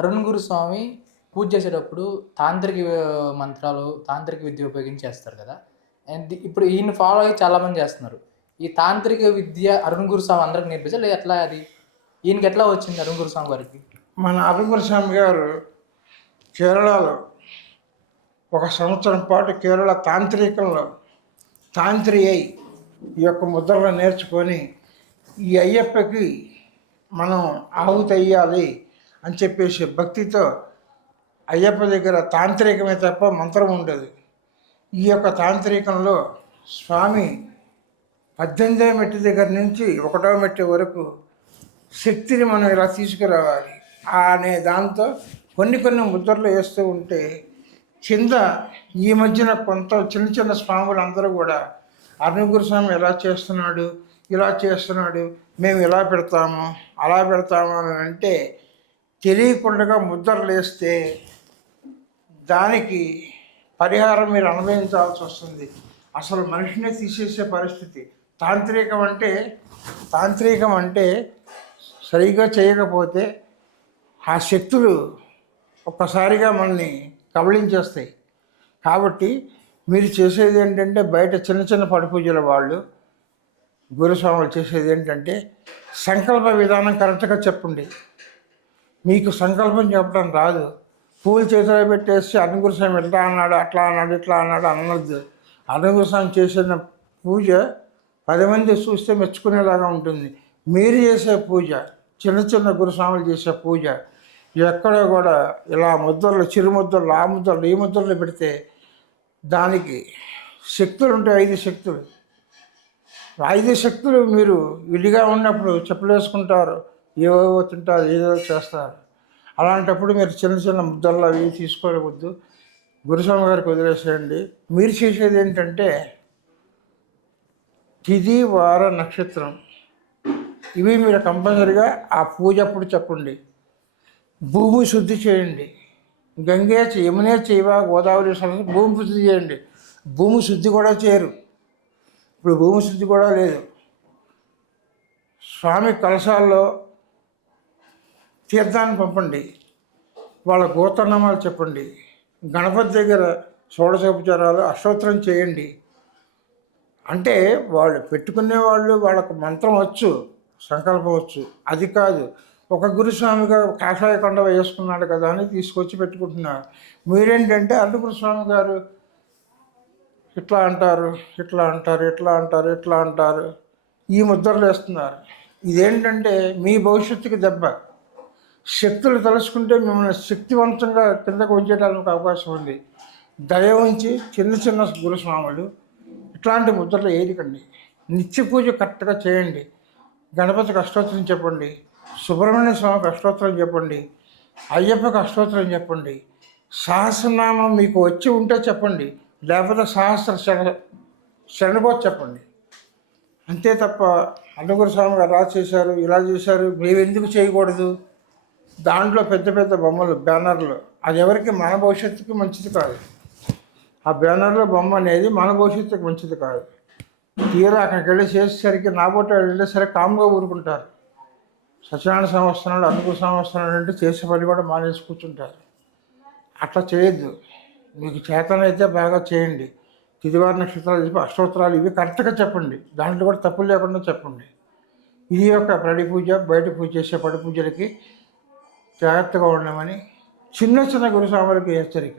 అరుణ్ గురుస్వామి పూజ చేసేటప్పుడు తాంత్రిక మంత్రాలు, తాంత్రిక విద్య ఉపయోగించి చేస్తారు కదా! అండ్ ఇప్పుడు ఈయన్ని ఫాలో అయ్యి చాలామంది చేస్తున్నారు. ఈ తాంత్రిక విద్య అరుణ్ గురుస్వామి అందరికి నేర్పించారా? లేదా ఎట్లా అది? ఈయనకి ఎట్లా వచ్చింది అరుణ్ గురుస్వామి గారికి? మన అరుణ్ స్వామి గారు కేరళలో ఒక సంవత్సరం పాటు కేరళ తాంత్రికంలో తాంత్రి అయి ఈ యొక్క ముద్రలు నేర్చుకొని ఈ అయ్యప్పకి మనం ఆహుతి అయ్యాలి అని చెప్పేసి భక్తితో అయ్యప్ప దగ్గర తాంత్రికమే తప్ప మంత్రం ఉండదు. ఈ యొక్క తాంత్రికంలో స్వామి 18వ మెట్టు దగ్గర నుంచి 1వ మెట్టు వరకు శక్తిని మనం ఇలా తీసుకురావాలి అనే దాంతో కొన్ని ముద్రలు వేస్తూ ఉంటే కింద ఈ మధ్యన కొంత చిన్న చిన్న స్వాములు అందరూ కూడా అరుణ్ గురుస్వామి ఎలా చేస్తున్నాడు, ఇలా చేస్తున్నాడు, మేము ఇలా పెడతాము అలా పెడతాము అని అంటే తెలియకుండా ముద్రలు వేస్తే దానికి పరిహారం మీరు అనుభవించాల్సి వస్తుంది. అసలు మనిషినే తీసేసే పరిస్థితి. తాంత్రికం అంటే సరిగ్గా చేయకపోతే ఆ శక్తులు ఒక్కసారిగా మనల్ని కబళించేస్తాయి. కాబట్టి మీరు చేసేది ఏంటంటే బయట చిన్న చిన్న పడిపూజల వాళ్ళు గురుస్వాములు చేసేది ఏంటంటే సంకల్ప విధానం కరెక్ట్గా చెప్పండి. మీకు సంకల్పం చెప్పడం రాదు. పూలు చేతిలో పెట్టేసి అరుణ్ గురుస్వామి ఇట్లా అన్నాడు, అట్లా అన్నాడు, ఇట్లా అన్నాడు అనవద్దు. అరుణ్ గురుస్వామి చేసిన పూజ 10 మంది చూస్తే మెచ్చుకునేలాగా ఉంటుంది. మీరు చేసే పూజ, చిన్న గురుస్వాములు చేసే పూజ ఎక్కడ కూడా ఇలా ముద్రలు, చిరుముద్రలు, ఆ ముద్రలు, ఈ ముద్రలు పెడితే దానికి శక్తులు ఉంటాయి. 5 శక్తులు. 5 శక్తులు మీరు విడిగా ఉన్నప్పుడు చెప్పులు వేసుకుంటారు, ఏవో తింటారు, ఏదో చేస్తారు. అలాంటప్పుడు మీరు చిన్న ముద్రలు అవి తీసుకోవద్దు. గురుస్వామి గారికి వదిలేసేయండి. మీరు చేసేది ఏంటంటే తిథి, వార, నక్షత్రం ఇవి మీరు కంపల్సరిగా ఆ పూజ అప్పుడు చెప్పండి. భూమి శుద్ధి చేయండి. గంగే యమునే చైవ గోదావరి సరస్సు భూమి శుద్ధి చేయండి. భూమి శుద్ధి కూడా చేయరు. ఇప్పుడు భూమి శుద్ధి కూడా లేదు. స్వామి కలశాల్లో తీర్థాన్ని పంపండి. వాళ్ళ గోత్రనామాలు చెప్పండి. గణపతి దగ్గర షోడశోపచారాలు అష్టోత్తరం చేయండి. అంటే వాళ్ళు పెట్టుకునే వాళ్ళు వాళ్ళకు మంత్రం వచ్చు, సంకల్పం వచ్చు. అది కాదు, ఒక గురుస్వామిగా కాషాయ కొండ వేసుకున్నాడు కదా అని తీసుకొచ్చి పెట్టుకుంటున్నారు. మీరేంటంటే అరుణ్ గురుస్వామి గారు ఇట్లా అంటారు, ఇట్లా అంటారు, ఇట్లా అంటారు, ఇట్లా అంటారు, ఈ ముద్రలు వేస్తున్నారు. ఇదేంటంటే మీ భవిష్యత్తుకి దెబ్బ. శక్తులు తలుచుకుంటే మిమ్మల్ని శక్తివంతంగా కిందకు ఉంచేయడానికి అవకాశం ఉంది. దయ ఉంచి చిన్న గురుస్వాములు ఇట్లాంటి ముద్రలు వేయకండి. నిత్య పూజ కరెక్ట్గా చేయండి. గణపతికి అష్టోత్తరం చెప్పండి, సుబ్రహ్మణ్య స్వామికి అష్టోత్తరం చెప్పండి, అయ్యప్పకి అష్టోత్తరం చెప్పండి. సహస్రనామం మీకు వచ్చి ఉంటే చెప్పండి, లేకపోతే సహస్ర శరణబోధ చెప్పండి. అంతే తప్ప అరుణ్ గురుస్వామి గారు అలా చేశారు, ఇలా చేశారు, మేము ఎందుకు చేయకూడదు. దాంట్లో పెద్ద బొమ్మలు, బ్యానర్లు, అది ఎవరికి మన భవిష్యత్తుకి మంచిది కాదు. ఆ బ్యానర్లో బొమ్మ అనేది మన భవిష్యత్తుకి మంచిది కాదు. తీరా అక్కడికి వెళ్ళి చేసేసరికి నా బొట్ట వెళ్ళేసరికి కామ్గా ఊరుకుంటారు. సత్యనారాయణ స్వామి వస్తున్నాడు, అరుణ్ గురుస్వామి వస్తున్నాడు అంటే చేసే పని కూడా మానేసి కూర్చుంటారు. అట్లా చేయొద్దు. మీకు చేతనైతే బాగా చేయండి. తిదివార నక్షత్రాలు చెప్పి అష్టోత్తరాలు ఇవి కరెక్ట్గా చెప్పండి. దాంట్లో కూడా తప్పులు లేకుండా చెప్పండి. ఇది యొక్క పడి పూజ, బయట పూజ చేసే పడి పూజలకి జాగ్రత్తగా ఉండమని చిన్న గురుస్వాములకి హెచ్చరిక.